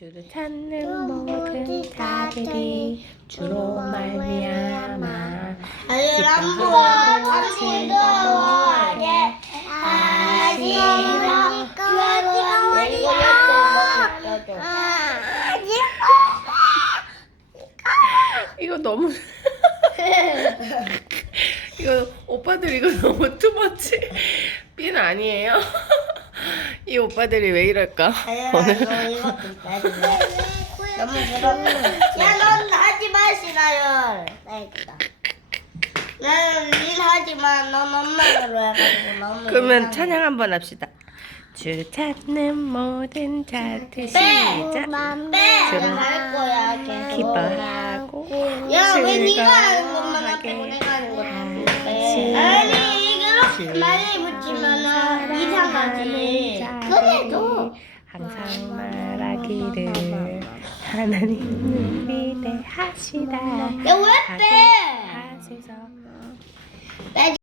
주를 찾는 모든 자들이 주로 말미암아 람보가 참고하게 하시라 이거 너무 이거 오빠들 이거 너무 투머치 삔 아니에요? 이 오빠들이 왜 이럴까 오늘 너무 부럽다. 야, 넌 하지 마, 신하열. 나는 일 하지만 넌 엄마로 해가지고 너무. 그러면 이상해. 찬양 한번 합시다 주를 찾는 모든 자들 빼! 시작 빼! 내가 할 거야, 계속. 기뻐하고 야, 왜 네가 하는 것만 하고 내가 하는 것도 안 하시라. 돼? 아니, 이렇게 많이 붙이면 은 이상하지. 그래도. 항상 말하기를 하나님은 위대하시다 야, 왜 빼? 하소서 빼.